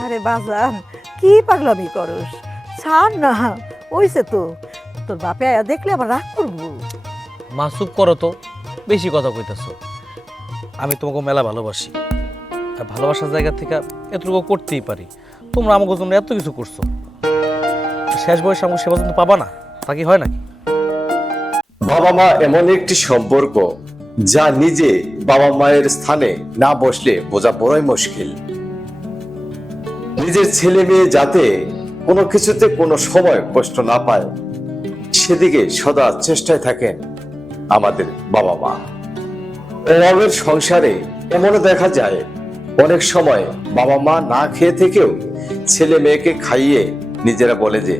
আরে বাজান কি পাগলামি করস, ছাড় না। ওইসে তো তোর বাপে আয়া দেখলে আবার রাগ করবো। মা চুপ করো তো, বেশি কথা কইতাছ। আমি তোমাকে মেলা ভালোবাসি, আর ভালোবাসার জায়গা থেকে এতটুকু করতেই পারি। তোমরা আমাকে জন্য এত কিছু করছো, শেষ বয়সে আমাকে সেবা যত্ন পাবা না, তা কি হয় নাকি? বাবা মা এমন একটি সম্পর্ক যা নিজে বাবা মায়ের স্থানে না বসলে বোঝা বড়ই মুশকিল। নিজের ছেলে মেয়ে যাতে কোনো কিছুতে কোনো সময় কষ্ট না পায় সেদিকে সদা চেষ্টায় থাকেন আমাদের বাবা মা। অভাবের সংসারে এমনও দেখা যায় অনেক সময় বাবা মা না খেয়ে থেকেও ছেলে মেয়েকে খাইয়ে নিজেরা বলে যে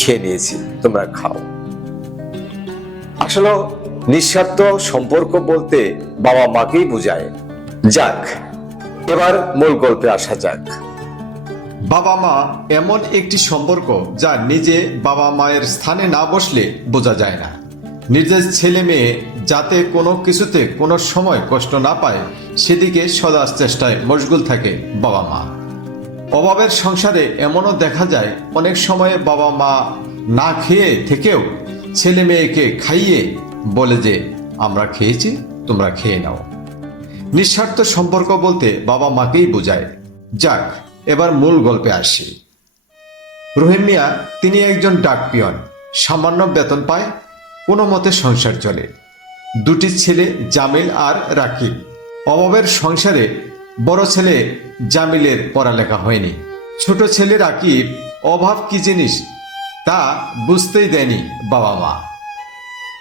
খেয়ে নিয়েছি, তোমরা খাও। আসলে নিঃস্বার্থ সম্পর্ক বলতে বাবা মাকেই বোঝায়। যাক, এবার মূল গল্পে আসা যাক। বাবা মা এমন একটি সম্পর্ক যা নিজে বাবা মায়ের স্থানে না বসলে বোঝা যায় না। নিজের ছেলে মেয়ে যাতে কোনো কিছুতে কোনো সময় কষ্ট না পায় সেদিকে সদা চেষ্টায় মশগুল থাকে বাবা মা। অভাবের সংসারে এমনও দেখা যায় অনেক সময় বাবা মা না খেয়ে থেকেও ছেলে মেয়েকে খাইয়ে বলে যে আমরা খেয়েছি, তোমরা খেয়ে নাও। নিঃস্বার্থ সম্পর্ক বলতে বাবা মাকেই বোঝায়। যাক, এবার মূল গল্পে আসি। রহিম মিয়া তিনি একজন ডাক পিয়ন, সামান্য বেতন পায়, কোনো মতে সংসার চলে। দুটি ছেলে জামিল আর রাকিব। অভাবের সংসারে বড় ছেলে জামিলের পড়ালেখা হয়নি। ছোট ছেলে রাকিব অভাব কি জিনিস তা বুঝতেই দেয়নি বাবা মা।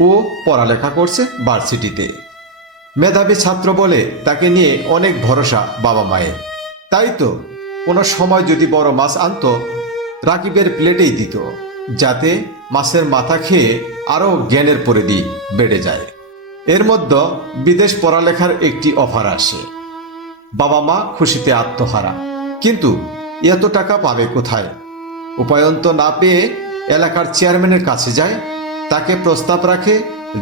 ও পড়ালেখা করছে ভার্সিটিতে। মেধাবী ছাত্র বলে তাকে নিয়ে অনেক ভরসা বাবা মায়ের। তাই তো কোনো সময় যদি বড় মাছ আনতো রাকিবের প্লেটেই দিত, যাতে মাছের মাথা খেয়ে আরও জ্ঞানের পরিধি বেড়ে যায়। এর মধ্যে বিদেশ পড়ালেখার একটি অফার আসে। বাবা মা খুশিতে আত্মহারা, কিন্তু এত টাকা পাবে কোথায়? উপায়ন্ত না পেয়ে এলাকার চেয়ারম্যানের কাছে যায়। তাকে প্রস্তাব রাখে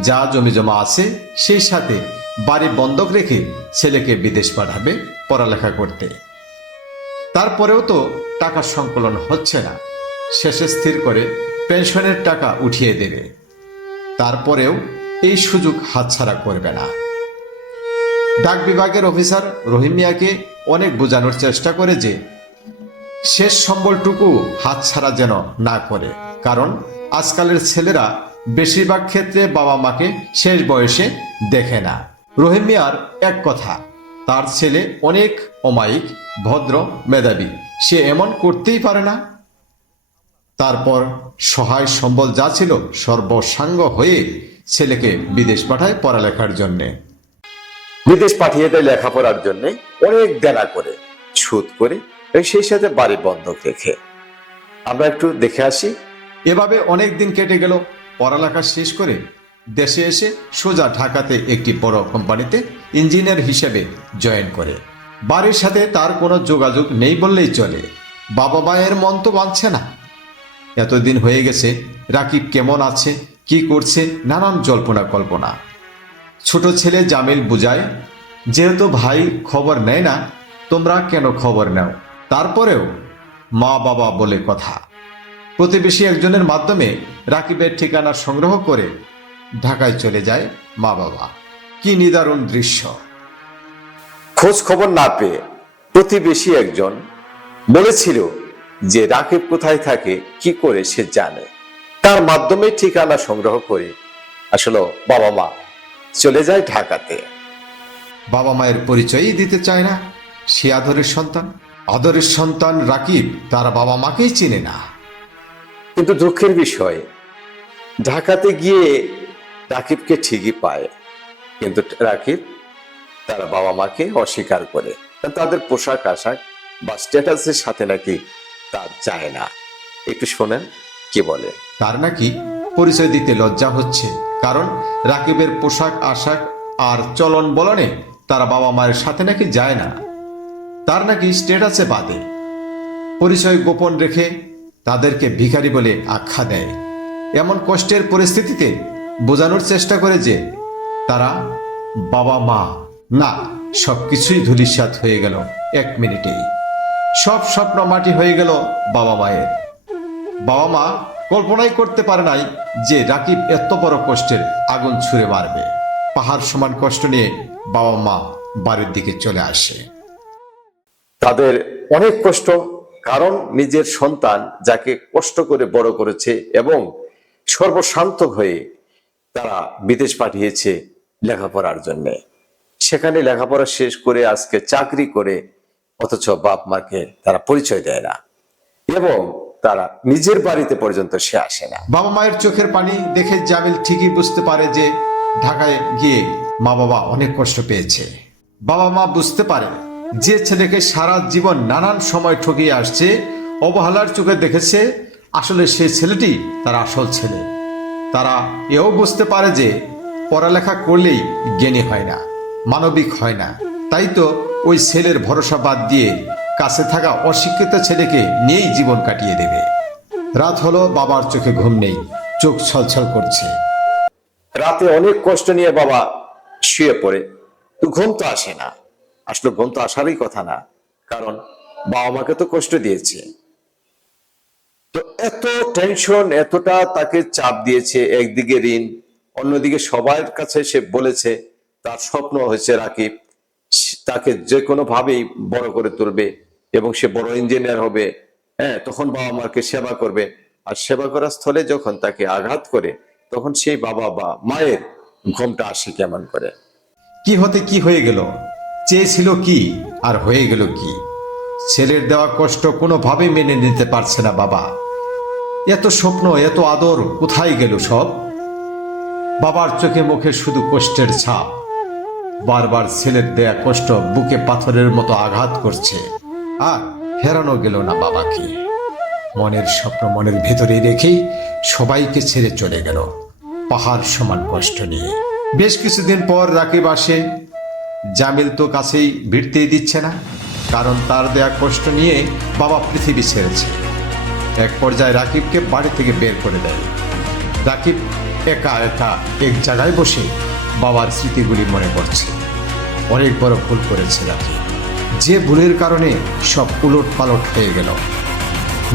যা জমি জমা আছে সেই সাথে বাড়ি বন্ধক রেখে ছেলেকে বিদেশ পাঠাবে পড়ালেখা করতে। তারপরেও তো টাকা সংকলন হচ্ছে না। শেষে স্থির করে পেনশনের টাকা উঠিয়ে দেবে। তারপরেও এই সুযোগ হাতছাড়া করবে না। ডাক বিভাগের অফিসার রহিম মিয়াকে অনেক বোঝানোর চেষ্টা করে যে শেষ সম্বলটুকু হাতছাড়া যেন না করে, কারণ আজকালের ছেলেরা বেশিরভাগ ক্ষেত্রে বাবা মাকে শেষ বয়সে দেখে না। রহিম মিয়ার এক কথা, তার ছেলে অনেক অমায়িক, ভদ্র, মেধাবী, সে এমন করতেই পারে না। তারপর সহায় সম্বল যা ছিল সর্বসাঙ্গ হয়ে ছেলেকে বিদেশ পাঠায় পড়ালেখার জন্যে। বিদেশ পাঠিয়ে দেয় লেখাপড়ার জন্য, অনেক দেনা করে, সুদ করে, এবং সেই সাথে বাড়ি বন্ধক রেখে। আমরা একটু দেখে আসি। এভাবে অনেক দিন কেটে গেল। পড়ালেখা শেষ করে দেশে এসে সোজা ঢাকাতে একটি বড় কোম্পানিতে ইঞ্জিনিয়ার হিসেবে জয়েন করে। বাড়ির সাথে তার কোনো যোগাযোগ নেই বললেই চলে। বাবা মায়ের মন তো মানছে না। এতদিন হয়ে গেছে, রাকিব কেমন আছে, কি করছে, নানান জল্পনা কল্পনা। ছোট ছেলে জামিল বুঝায়, যেহেতু ভাই খবর নেয় না, তোমরা কেন খবর নাও? তারপরেও মা বাবা বলে কথা। প্রতিবেশী একজনের মাধ্যমে রাকিবের ঠিকানা সংগ্রহ করে ঢাকায় চলে যায় মা বাবা। কি নিদারুণ দৃশ্য! খোঁজ খবর না পেয়ে প্রতিবেশী একজন বলেছিল যে রাকিব কোথায় থাকে, কি করে সে জানে। তার মাধ্যমে ঠিকানা সংগ্রহ করে আসলে বাবা মা চলে যায় ঢাকাতে। বাবা মায়ের পরিচয়ই দিতে চায় না। সে আদরের সন্তান। আদরের সন্তান রাকিব তার বাবা মাকেই চিনে না। কিন্তু দুঃখের বিষয়, ঢাকাতে গিয়ে রাকিবকে ঠিকই পায়, কিন্তু রাকিব তার বাবা মাকে অস্বীকার করে। তাদের পোশাক আশাক বা স্ট্যাটাসের সাথে নাকি তার চায় না। একটু শোনেন কি বলে। তার নাকি পরিচয় দিতে লজ্জা হচ্ছে, কারণ রাকিবের পোশাক আশাক আর চলন বলনে তার বাবা মায়ের সাথে নাকি যায় না। তার নাকি স্ট্যাটাসে বাদে। পরিচয় গোপন রেখে তাদেরকে ভিখারি বলে আখ্যা দেয়। এমন কষ্টের পরিস্থিতিতে বোঝানোর চেষ্টা করে যে তারা বাবা মা না, সবকিছুই ধূলিসাৎ হয়ে গেল এক মিনিটেই। সব স্বপ্ন মাটি হয়ে গেল বাবা মায়ের। বাবা মা কল্পনাই করতে পারে নাই যে রাকিব এত বড় কষ্টের আগুন ছুঁড়ে মারবে। পাহাড় সমান কষ্ট নিয়ে বাবা মা বাড়ির দিকে চলে আসে। তাদের অনেক কষ্ট, কারণ নিজের সন্তান যাকে কষ্ট করে বড় করেছে এবং সর্বশান্ত হয়ে তারা বিদেশ পাঠিয়েছে লেখাপড়ার জন্য, সেখানে লেখাপড়া শেষ করে আজকে চাকরি করে, অথচ বাপ মাকে তারা পরিচয় দেয় না এবং তারা নিজের বাড়িতে পর্যন্ত সে আসে না। বাবা মায়ের চোখের পানি দেখে জামিল ঠিকই বুঝতে পারে যে ঢাকায় গিয়ে মা বাবা অনেক কষ্ট পেয়েছে। বাবা মা বুঝতে পারে যে ছেলেকে সারা জীবন নানান সময় ঠকিয়ে আসছে, অবহেলার চোখে দেখেছে, আসলে সেই ছেলেটি তার আসল ছেলে। তারা এও বুঝতে পারে যে পড়ালেখা করলেই জ্ঞানী হয় না, মানবিক হয় না। তাই তো ওই ছেলের ভরসা বাদ দিয়ে কাছে থাকা অশিক্ষিত ছেলেকে নিয়েই জীবন কাটিয়ে দেবে। রাত হলো, বাবার চোখে ঘুম নেই, চোখ ছলছল করছে। রাতে অনেক কষ্ট নিয়ে বাবা শুয়ে পড়ে, তো ঘুম তো আসে না। আসলে ঘুম তো আসারই কথা না, কারণ বাবা মাকে তো কষ্ট দিয়েছে। তো এত টেনশন, এতটা তাকে চাপ দিয়েছে, একদিকে ঋণ, অন্যদিকে সবার কাছে সে বলেছে তার স্বপ্ন হয়েছে রাকিব, তাকে যে কোনো ভাবেই বড় করে তুলবে এবং সে বড় ইঞ্জিনিয়ার হবে। হ্যাঁ, তখন বাবা মাকে সেবা করবে। আর সেবা করার স্থলে যখন তাকে আঘাত করে, তখন সেই বাবা বা মায়ের ঘুমটা আসে কেমন করে। কি হতে কি হয়ে গেল, চেয়েছিল কি আর হয়ে গেল কি। ছেলের দেওয়া কষ্ট কোনোভাবে মেনে নিতে পারছে না বাবা। এত স্বপ্ন, এত আদর কোথায় গেল সব? বাবার চোখে মুখে শুধু কষ্টের ছাপ। বারবার ছেলের দেয়া কষ্ট বুকে পাথরের মতো আঘাত করছে, আর ফেরানো গেল না বাবাকে। মনের স্বপ্ন মনের ভেতরে রেখেই সবাইকে ছেড়ে চলে গেল পাহাড় সমান কষ্ট নিয়ে। বেশ কিছুদিন পর রাকিব আসে। জামিল তো কাছেই ভিড়তেই দিচ্ছে না, কারণ তার দেয়া কষ্ট নিয়ে বাবা পৃথিবী ছেড়েছে। এক পর্যায়ে রাকিবকে বাড়ি থেকে বের করে দেয়। রাকিব একা একা এক জায়গায় বসে বাবার স্মৃতিগুলি মনে পড়ছে। অনেক বড় ভুল করেছে রাকিব, যে ভুলের কারণে সব উলট পালট হয়ে গেল।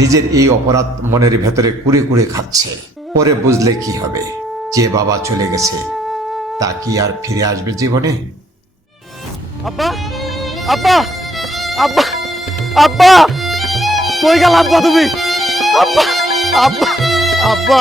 নিজের এই অপরাধ মনের ভেতরে কুড়ে কুড়ে খাচ্ছে। পরে বুঝলে কি হবে, যে বাবা চলে গেছে তা কি আর ফিরে আসবে জীবনে? আব্বা, আব্বা, আব্বা, আব্বা, কই গেল আব্বা তুমি? আব্বা, আব্বা, আব্বা,